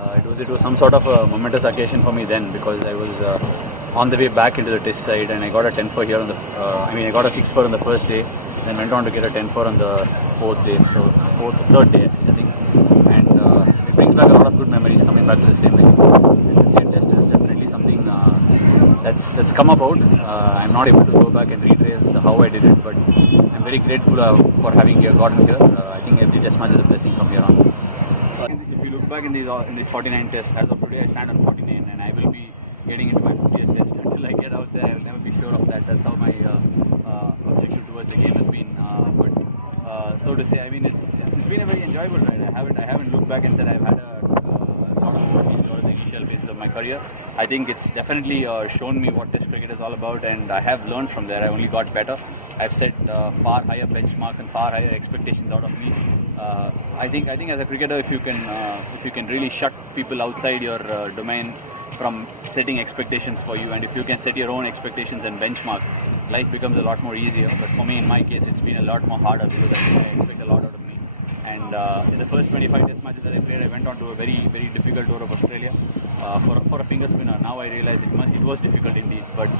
It was some sort of a momentous occasion for me then, because I was on the way back into the test side, and I got a 10-4 here on the. I got a 6-4 on the first day, then went on to get a 10-4 on the third day, I think. And it brings back a lot of good memories coming back to the same venue. The 50th test is definitely something that's come about. I'm not able to go back and retrace how I did it, but I'm very grateful for having gotten here. I think every test match is a blessing from here on. If you look back in these 49 tests, as of today I stand on 49, and I will be getting into my 50th test. Until I get out there, I will never be sure of that. That's how my objective towards the game has been. So to say, it's been a very enjoyable ride. I haven't looked back and said I've had a lot of overseas tours in the initial phases of my career. I think it's definitely shown me what Test cricket is all about, and I have learned from there. I only got better. I've set far higher benchmarks and far higher expectations out of me. I think as a cricketer, if you can really shut people outside your domain from setting expectations for you, and if you can set your own expectations and benchmark, life becomes a lot more easier. But for me, in my case, it's been a lot more harder, because I expect a lot out of me. And in the first 25 test matches that I played, I went on to a very, very difficult tour of Australia for a finger spinner. Now I realize it was difficult indeed. But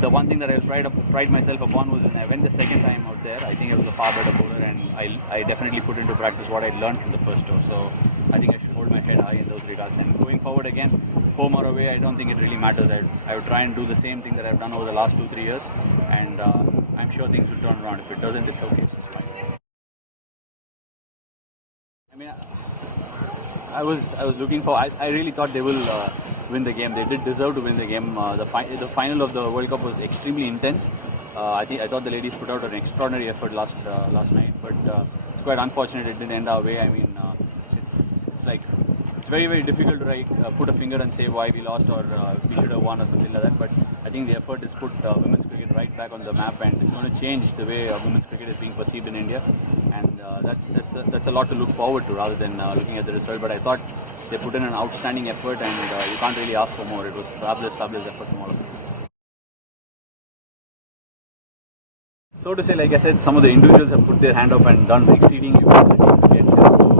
the one thing that I pride myself upon was when I went the second time out there, I think I was a far better bowler, and I definitely put into practice what I learned from the first tour. So I think I should hold my head high in those regards. And going forward again, home or away, I don't think it really matters. I would try and do the same thing that I've done over the last 2-3 years, and I'm sure things will turn around. If it doesn't, it's okay. It's fine. I was looking for. I really thought they will win the game. They did deserve to win the game. The final of the World Cup was extremely intense. I thought the ladies put out an extraordinary effort last night, but it's quite unfortunate it didn't end our way. It's very, very difficult to put a finger and say why we lost, or we should have won, or something like that. But I think the effort has put women's cricket right back on the map, and it's going to change the way women's cricket is being perceived in India. And that's a lot to look forward to, rather than looking at the result. But I thought they put in an outstanding effort, and you can't really ask for more. It was fabulous effort from all of them. So to say, like I said, some of the individuals have put their hand up and done exceedingly well for the team to get here. So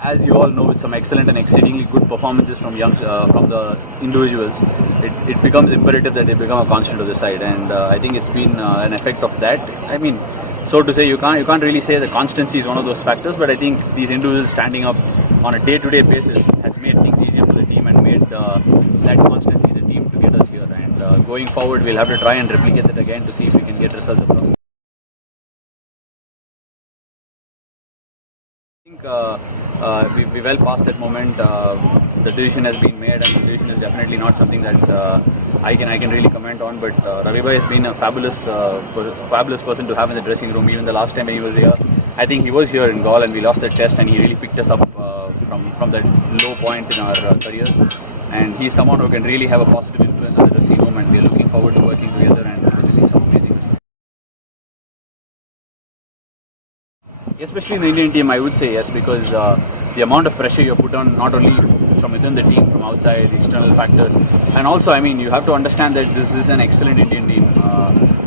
as you all know, with some excellent and exceedingly good performances from the individuals, it becomes imperative that they become a constant of the side, and I think it's been an effect of that. So to say, you can't really say that constancy is one of those factors, but I think these individuals standing up on a day-to-day basis has made things easier for the team, and made that constancy in the team to get us here. And going forward, we'll have to try and replicate that again to see if we can get results abroad. I think we well past that moment. The decision has been made, and the decision is definitely not something that I can really comment on. But Ravi Bhai has been a fabulous person to have in the dressing room. Even the last time when he was here, I think he was here in Gaul, and we lost the test, and he really picked us up from that low point in our careers. And he's someone who can really have a positive influence on the dressing room, and we are looking forward to working together and producing some amazing results. Especially in the Indian team, I would say yes, because the amount of pressure you're put on, not only from within the team, from outside, external factors, and also, you have to understand that this is an excellent Indian team.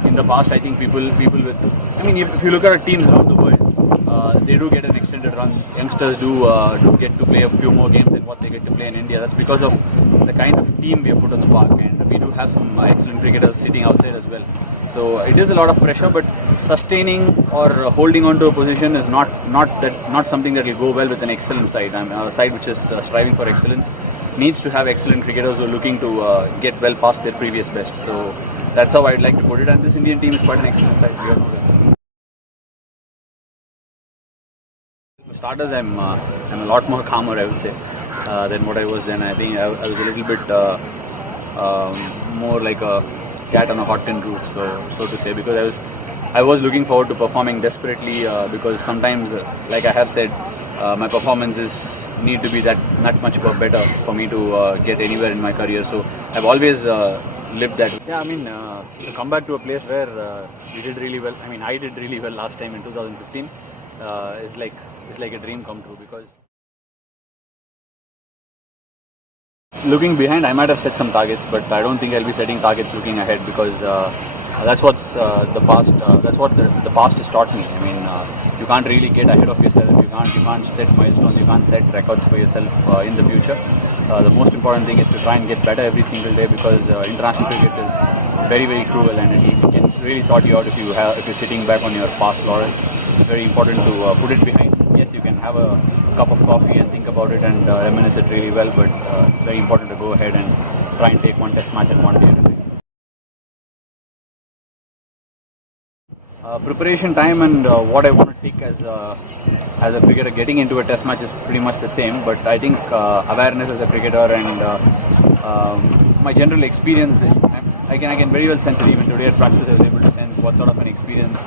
In the past, I think people with, if you look at teams around the world, they do get an extended run. Youngsters do get to play a few more games than what they get to play in India. That's because of the kind of team we have put on the park, and we do have some excellent cricketers sitting outside as well. So it is a lot of pressure, but sustaining or holding on to a position is not something that will go well with an excellent side. A side which is striving for excellence needs to have excellent cricketers who are looking to get well past their previous best. So that's how I'd like to put it. And this Indian team is quite an excellent side. We all know that. For starters, I'm a lot more calmer, I would say, than what I was then. I think I was a little bit more like a cat on a hot tin roof, so to say, because I was looking forward to performing desperately, because sometimes, like I have said, my performances need to be that much better for me to get anywhere in my career. So I've always lived that. Yeah, to come back to a place where we did really well. I did really well last time in 2015. Is like a dream come true, because looking behind, I might have set some targets, but I don't think I'll be setting targets looking ahead, because that's what's the past. That's what the past has taught me. you can't really get ahead of yourself. You can't set milestones. You can't set records for yourself in the future. The most important thing is to try and get better every single day, because international cricket is very, very cruel, and it can really sort you out if you're sitting back on your past laurels. It's very important to put it behind. Yes, you can have a cup of coffee and think about it and reminisce it really well, but it's very important to go ahead and try and take one test match and one day at a time. Preparation time and what I want to take as a cricketer getting into a test match is pretty much the same, but I think awareness as a cricketer and my general experience, I can very well sense it. Even today at practice I was able to sense what sort of an experience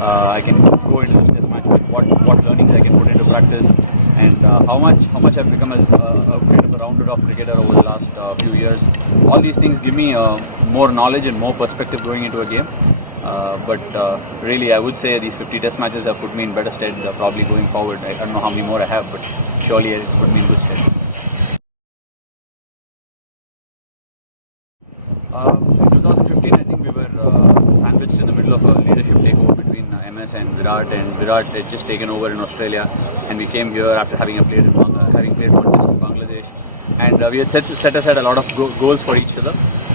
I can go into this test match with, what learnings I can put into practice, and how much I've become a kind of a rounded off cricketer over the last few years. All these things give me more knowledge and more perspective going into a game. But really, I would say these 50 test matches have put me in better stead probably going forward. I don't know how many more I have, but surely it's put me in good stead. In 2015, I think we were sandwiched in the middle of a leadership takeover between MS and Virat had just taken over in Australia, and we came here after having played one test in Bangladesh, and we had set aside a lot of goals for each other.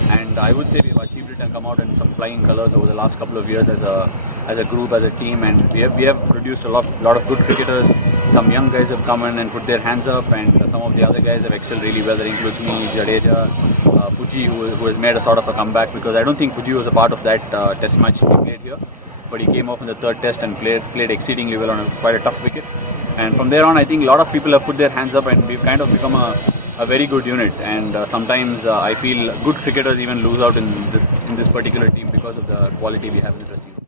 And I would say we've achieved it and come out in some flying colours over the last couple of years as a group, as a team, and we have produced a lot of good cricketers. Some young guys have come in and put their hands up, and some of the other guys have excelled really well. That includes me, Jadeja, Puji, who has made a sort of a comeback, because I don't think Puji was a part of that test match we played here, but he came off in the third test and played exceedingly well on quite a tough wicket. And from there on, I think a lot of people have put their hands up, and we've kind of become a very good unit. And sometimes I feel good cricketers even lose out in this particular team because of the quality we have in the dressing room.